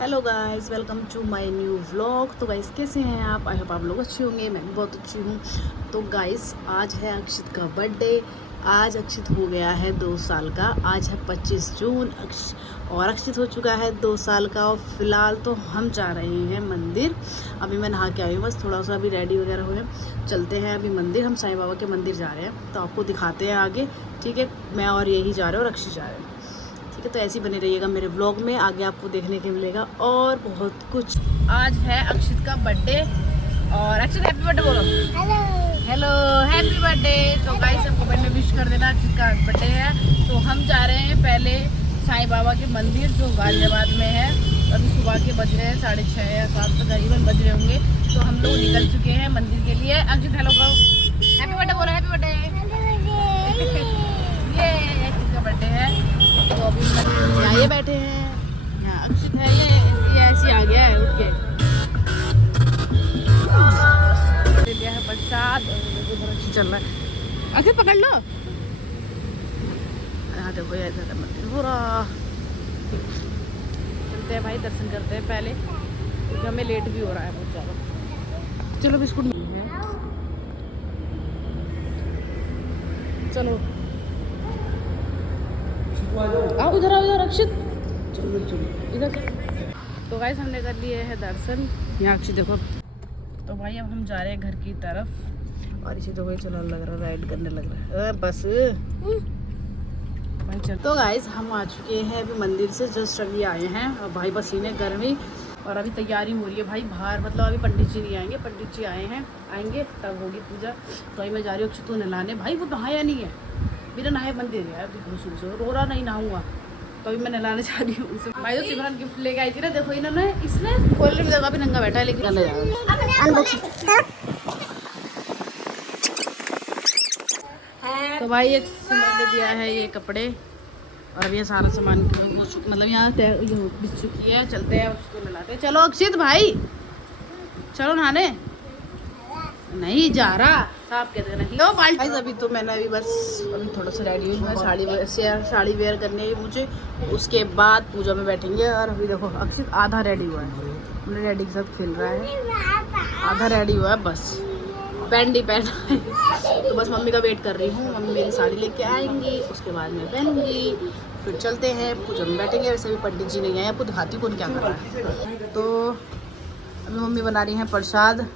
Hello guys, welcome to my new vlog. तो guys कैसे हैं आप? आई होप आप लोग अच्छे होंगे। मैं भी बहुत अच्छी हूँ। तो गाइस आज है अक्षित का बर्थडे। आज अक्षित हो गया है 2 साल का। आज है 25 जून और अक्षित हो चुका है 2 साल का। और फिलहाल तो हम जा रहे हैं मंदिर। अभी मैं नहा के आई हूँ, बस थोड़ा सा अभी रेडी वगैरह हुए, चलते हैं अभी मंदिर। हम साईं बाबा के मंदिर जा रहे हैं, तो आपको दिखाते हैं आगे। ठीक है, मैं और यही जा रहे हैं और अक्षित जा रहे हैं। ठीक है, तो ऐसे ही बने रहिएगा मेरे व्लॉग में, आगे आपको देखने के मिलेगा और बहुत कुछ। आज है अक्षित का बर्थडे और अक्षित हैप्पी बर्थडे बोलो। Hello hello, happy birthday. तो गाइस सबको बर्थडे विश कर देना, अक्षित का बर्थडे है। तो हम जा रहे हैं पहले साईं बाबा के मंदिर जो गाजियाबाद में है। अभी सुबह के बज रहे हैं 6:30 या 7 तकरीबन बज रहे होंगे। तो हम लोग निकल चुके हैं मंदिर के लिए। अक्षित हेलो करो, हैप्पी बर्थडे बोलो, हैप्पी बर्थडे। ये अक्षित का बर्थडे है। तो अभी यहाँ ये बैठे हैं, यहाँ अक्षित है, ये ऐसे आ गया है उठ के। ले लिया है प्रसाद और उधर अक्षित चल रहा है। अक्षित पकड़ लो। यहाँ देखो ये ऐसा मंदिर पूरा। चलते हैं भाई, दर्शन करते हैं पहले क्योंकि हमें लेट भी हो रहा है बहुत ज़्यादा। चलो बिस्कुट चलो आओ, इधर आओ, इधर अक्षित चलो चलो इधर। तो गाइस हमने कर लिए है दर्शन। यहाँ अक्षित देखो। तो भाई अब हम जा रहे हैं घर की तरफ और इसे देखो चला लग रहा है, राइड करने लग रहा है बस भाई चल। तो गाइस हम आ चुके हैं अभी मंदिर से, जस्ट अभी आए हैं और भाई पसीने गर्मी और अभी तैयारी हो रही है भाई बाहर। मतलब अभी पंडित जी नहीं आएंगे, पंडित जी आएंगे तब होगी पूजा। तो अभी मैं जा रही हूँ अक्षित को नहलाने। भाई वो नहाया नहीं है, बिना नहाए मंदिर गया, देखो शुरू से रो रहा नहीं नहाऊंगा। तो अभी मैं नहलाने जा रही हूँ उसे। भाई तो सिमरन गिफ्ट लेके आई थी ना, देखो इन्होंने, इसने खोलने की जगह भी नंगा बैठा है लेकिन तो भाई एक सिमरन ने दिया है ये कपड़े और अब ये सारा सामान मतलब यहाँ बिछ चुकी है। चलते हैं उसको नहलाते हैं। चलो अक्षित भाई चलो नहाने। नहीं जा रहा, साफ कहते नहीं। लो गाइस अभी तो मैंने अभी थोड़ा सा रेडी हुई, मैं साड़ी वेयर करनी है मुझे। उसके बाद पूजा में बैठेंगे। और अभी देखो अक्षित आधा रेडी हुआ है, अपने डैडी के साथ खेल रहा है। आधा रेडी हुआ है, बस पैंट ही पहना है। तो बस मम्मी का वेट कर रही हूँ, मम्मी मेरी साड़ी लेके आएंगी, उसके बाद मैं पहनूंगी, फिर चलते हैं पूजा में बैठेंगे। वैसे भी पंडित जी नहीं आए, आपको दिखाती हूँ कौन क्या कर रहा है। तो अभी मम्मी बना रही हैं प्रसाद,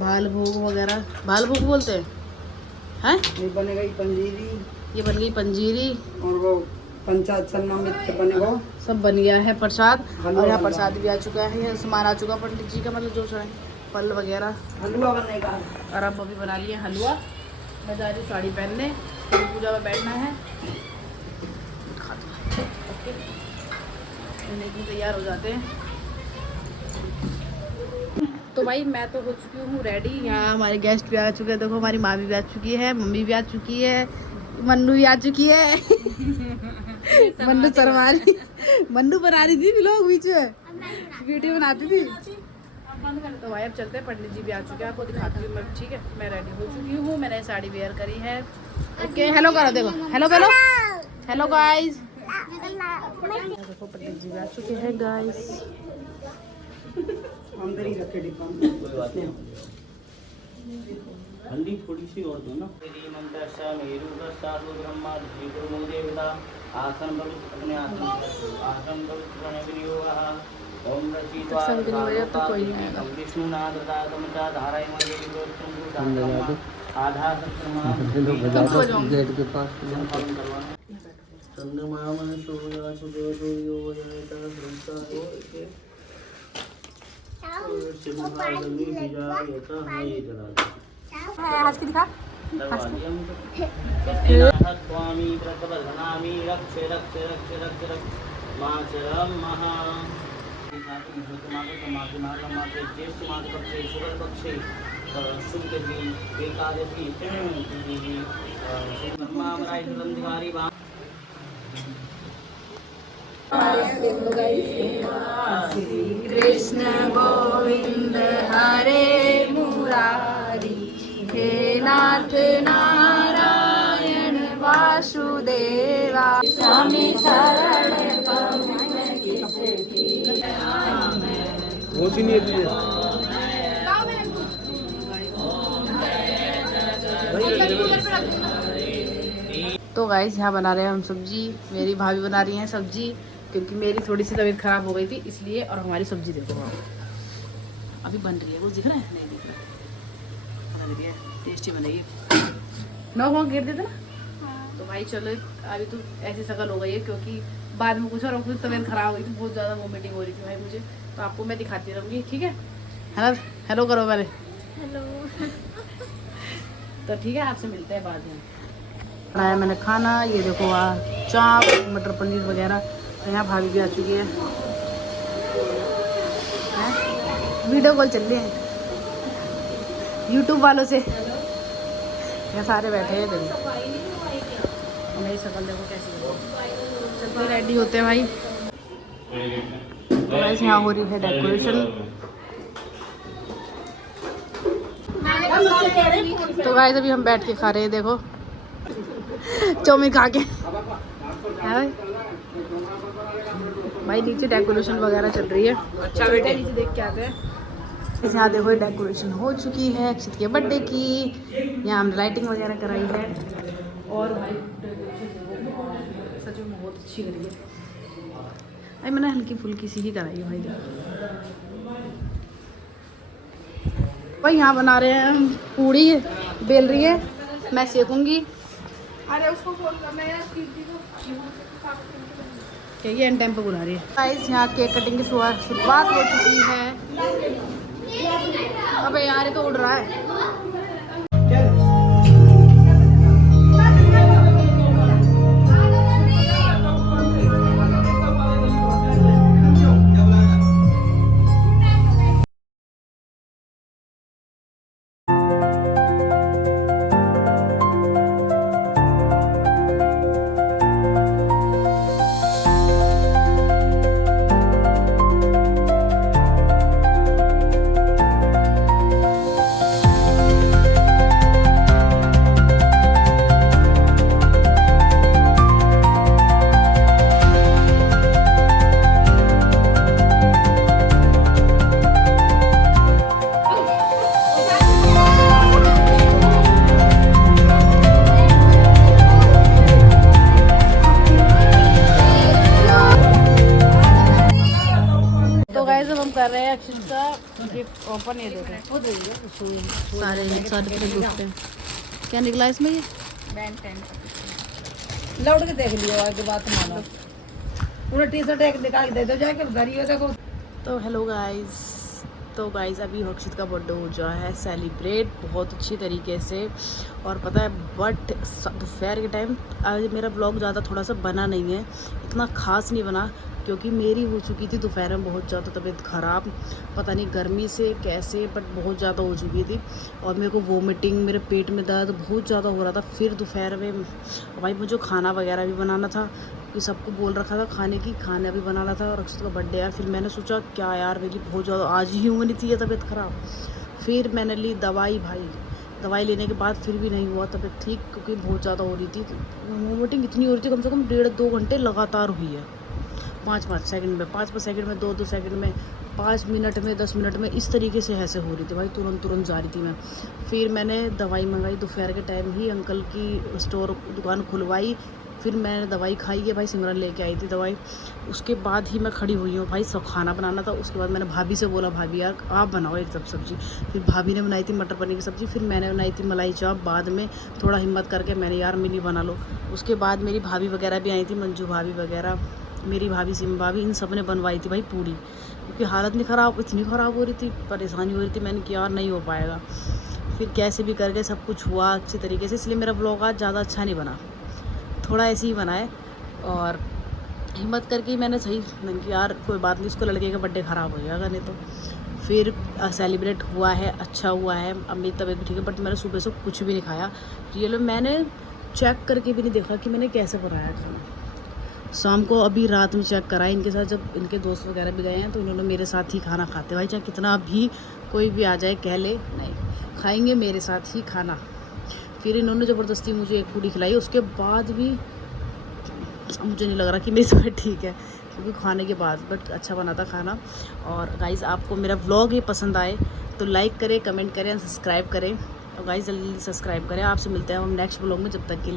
भाल भोग वगैरह। भाल भोग बोलते हैं। ये बनेगा पंजीरी, ये बन गई पंजीरी और वो पंचाचन्ना मित्र बनेगा। सब बन गया है प्रसाद। और यहाँ प्रसाद भी आ चुका है, यह सामान आ चुका पंडित जी का, मतलब जो है फल वगैरह। हलवा बनेगा और अब अभी बना लिए हलवा। मैं जा रही हूँ साड़ी पहनने, तो पूजा में बैठना है। ओके, लेकिन तैयार हो जाते हैं। तो भाई मैं तो हो चुकी हूँ रेडी। यहाँ हमारे गेस्ट भी आ चुके हैं, देखो हमारी माँ भी आ चुकी है, मम्मी भी आ चुकी है, मन्नू भी आ चुकी है। मन्नू शर्मा रही, मन्नू बना रही थी व्लॉग, बीच में वीडियो बनाती थी। तो भाई अब चलते हैं, पंडित जी भी आ चुके हैं, आपको दिखाती हूँ मैं। ठीक है, मैं रेडी हो चुकी हूँ, मैंने साड़ी वेयर करी है। ओके हेलो करो, देखो हेलो करो, हेलो गाइस। देखो पंडित जी भी आ चुके हैं गाइस। अंदर ही रखे डिब्बा। ठंडी थोड़ी सी और दो ना। ब्रह्मा गुरु देवता आसन अपने आसन ओम विष्णुनाथ आधा गेट के पास चंद्रमा आज की दिखा स्वामी व्रतवर्धनामि रक्ष रक्ष रक्ष रक्ष रक्ष माचरम महा ज्येष्ठ मास पक्षे शुक्ल पक्षे शुक्ल एकादशी कृष्ण गोविंद हरे मुरारी, हे नाथ नारायण वासुदेवा। स्वामी शरण होश ही नहीं है तुझे। तो गाइस यहाँ बना रहे हैं हम सब्जी। मेरी भाभी बना रही हैं सब्जी, क्योंकि मेरी थोड़ी सी तबीयत खराब हो गई थी इसलिए। और हमारी सब्जी देखो आप, अभी बन रही है। वो दिख रहा है? नहीं दिख रहा, पता लग रही है। टेस्टी बनेगी। नौ वहाँ गिर देते ना। तो भाई चलो, अभी तो ऐसी शकल हो गई है, क्योंकि बाद में कुछ और कुछ तबीयत खराब हो गई थी, बहुत ज़्यादा वोमिटिंग हो रही थी भाई मुझे। तो आपको मैं दिखाती रहूँगी, ठीक है ना? हेलो करो पहले। हेलो। तो ठीक है, आपसे मिलते हैं बाद में। बनाया मैंने खाना, ये देखो चाप, मटर पनीर वगैरह। तो यहाँ भाभी भी आ चुकी है। वीडियो कॉल चल रही है यूट्यूब वालों से। यहाँ सारे बैठे हैं। देखो मेरी शकल देखो कैसी है। चलते रेडी होते हैं भाई। तो गाइस यहाँ हो रही है डेकोरेशन। तो गाइस अभी हम बैठ के खा रहे हैं, देखो चाउमीन खा के। भाई नीचे डेकोरेशन वगैरह चल रही है। अच्छा बेटे, नीचे देख के आते हैं। यहाँ देखो डेकोरेशन हो चुकी है अक्षित के बर्थडे की। यहाँ हमने लाइटिंग वगैरह कराई है। और भाई डेकोरेशन सच में बहुत अच्छी करी है भाई। मैंने हल्की फुल्की सी ही कराई है भाई। भाई यहाँ बना रहे हैं पूड़ी, बेल रही है, मैं सेकूंगी। अरे उसको फोन करना है दीदी को। क्या ये एंड टाइम पे बुला रही है। गाइस यहाँ केक कटिंग की शुरुआत हो चुकी है। अबे यार ये तो उड़ रहा है। कर रहे हैं अक्षित का गिफ्ट ओपन। ये देखो सारे सारे गिफ्ट हैं। क्या निकला इसमें? ये लौट के देख लियो, आगे बात मानो। पूरा टी शर्ट एक निकाल दे दो जाके घर ही देखो। तो हेलो गाइस, तो गाइस अभी अक्षित का बर्थडे हो जाए है सेलिब्रेट बहुत अच्छी तरीके से। और पता है बट दोपहर के टाइम आज मेरा ब्लॉग ज़्यादा थोड़ा सा बना नहीं है, इतना ख़ास नहीं बना, क्योंकि मेरी हो चुकी थी दोपहर में बहुत ज़्यादा तबीयत ख़राब। पता नहीं गर्मी से कैसे, बट बहुत ज़्यादा हो चुकी थी। और मेरे को वोमिटिंग, मेरे पेट में दर्द बहुत ज़्यादा हो रहा था। फिर दोपहर में भाई मुझे खाना वगैरह भी बनाना था, कि सबको बोल रखा था खाने की, खाना भी बनाना था। और अक्षित का बर्थडे है। फिर मैंने सोचा क्या यार मेरी बहुत ज़्यादा आज ही हुई थी ये तबीयत ख़राब। फिर मैंने ली दवाई भाई। दवाई लेने के बाद फिर भी नहीं हुआ तबीयत ठीक, क्योंकि बहुत ज़्यादा हो रही थी। वोमिटिंग इतनी हो रही थी, कम से कम 1.5-2 घंटे लगातार हुई है। 5-5 सेकंड में, 5-5 सेकंड में, 2-2 सेकंड में, 5 मिनट में, 10 मिनट में, इस तरीके से ऐसे हो रही थी भाई। तुरंत जा रही थी मैं। फिर मैंने दवाई मंगाई दोपहर के टाइम ही, अंकल की स्टोर दुकान खुलवाई। फिर मैंने दवाई खाई है भाई। सिमरन लेके आई थी दवाई, उसके बाद ही मैं खड़ी हुई हूँ भाई। सब खाना बनाना था। उसके बाद मैंने भाभी से बोला भाभी यार आप बनाओ एक सब सब्ज़ी। फिर भाभी ने बनाई थी मटर पनीर की सब्ज़ी। फिर मैंने बनाई थी मलाई चाप। बाद में थोड़ा हिम्मत करके मैंने यार मिली बना लो। उसके बाद मेरी भाभी वगैरह भी आई थी, मंजू भाभी वगैरह, मेरी भाभी सिम भाभी, इन सब ने बनवाई थी भाई पूड़ी, क्योंकि हालत नहीं ख़राब, इतनी ख़राब हो रही थी, परेशानी हो रही थी। मैंने किया यार नहीं हो पाएगा। फिर कैसे भी करके सब कुछ हुआ अच्छे तरीके से, इसलिए मेरा ब्लॉग आज ज़्यादा अच्छा नहीं बना, थोड़ा ऐसे ही बना है। और हिम्मत करके ही मैंने सही मैंने कि यार कोई बात नहीं, उसको लड़के का बर्थडे ख़राब हो जाएगा नहीं तो। फिर सेलिब्रेट हुआ है, अच्छा हुआ है। अब मेरी तबीयत भी ठीक है, बट मैंने सुबह से कुछ भी नहीं खाया। ये लो मैंने चेक करके भी नहीं देखा कि मैंने कैसे बनाया खाना। शाम को अभी रात में चेक करा इनके साथ, जब इनके दोस्त वगैरह भी गए हैं तो इन्होंने मेरे साथ ही खाना खाते भाई। चाहे कितना भी कोई भी आ जाए कह ले, नहीं खाएंगे मेरे साथ ही खाना। फिर इन्होंने ज़बरदस्ती मुझे एक पूड़ी खिलाई, उसके बाद भी मुझे नहीं लग रहा कि मेरी तबीयत ठीक है, क्योंकि खाने के बाद, बट अच्छा बना था खाना। और गाइज़ आपको मेरा व्लॉग ये पसंद आए तो लाइक करें, कमेंट करें, सब्सक्राइब करें। और गाइज़ जल्दी जल्दी सब्सक्राइब करें। आपसे मिलते हैं हम नेक्स्ट व्लॉग में, जब तक के लिए